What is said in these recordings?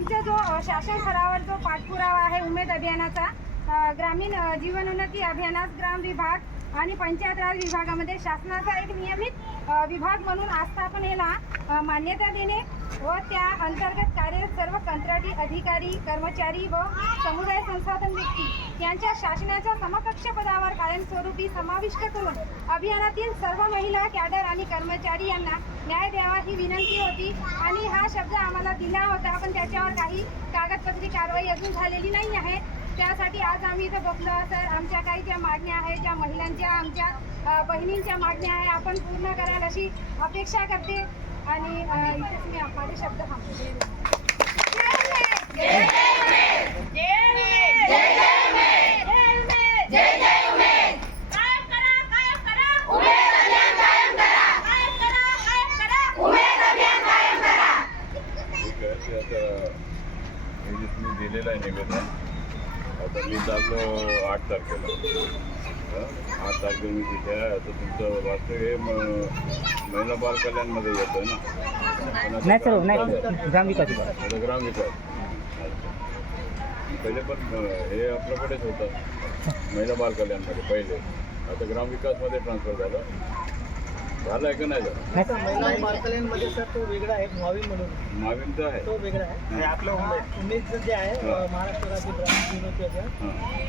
आमचा जो शासन स्तरावर जो पाठपुरावा आहे उमेद अभियानाचा, ग्रामीण जीवनोन्नती अभियानात ग्राम विभाग आणि पंचायत राज विभागामध्ये शासनाचा एक नियमित विभाग म्हणून आस्थापनेला मान्यता देणे व त्या अंतर्गत कार्यरत सर्व कंत्राटी अधिकारी, कर्मचारी व समुदाय संसाधन व्यक्ती यांच्या शासनाच्या समकक्ष पदावर कायमस्वरूपी समाविष्ट करून अभियानातील सर्व महिला, कॅडर आणि कर्मचारी यांना न्याय द्यावा ही विनंती होती. आणि हा शब्द आम्हाला दिला होता, पण त्याच्यावर काही कागदपत्री कारवाई अजून झालेली नाही आहे. त्यासाठी आज आम्ही इथं बसलो. सर, आमच्या काही ज्या मागण्या आहेत, ज्या महिलांच्या, आमच्या बहिणींच्या मागण्या आहे, आपण पूर्ण कराल अशी अपेक्षा करते. आणि इथेच मी माझे शब्द थांबते. दिलेलं आहे निवेदन. आता मी चाललो 8 तारखेला. 8 तारखेला मी तिथे आहे. आता तुमचं वास्तव हे महिला बाल कल्याणमध्ये येतं ना? नाही सर, नाही ग्रामविकास. ग्रामविकास पहिले पण हे आपल्याकडेच होतं, महिला बाल कल्याणमध्ये पहिले. आता ग्रामविकासमध्ये ट्रान्सफर झालं आहे का नाही झालं? महिला बाल कल्याणमध्ये सर तो वेगळा आहे, माविन म्हणून. माविन तर आहे, तो वेगळा आहे. आपलं उमेद जे आहे महाराष्ट्र राज्य ग्रामीण जीवनोन्नती अभियान,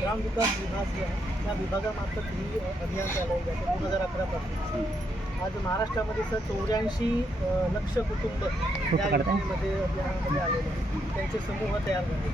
ग्राम विकास विभाग जे आहे त्या विभागामार्फत ही अभियान चालवलं जाते 2011 पासून. आज महाराष्ट्रामध्ये सर 84 लक्ष कुटुंब या योजनेमध्ये अभियानामध्ये आलेले आहेत. त्यांचे समूह तयार झाले.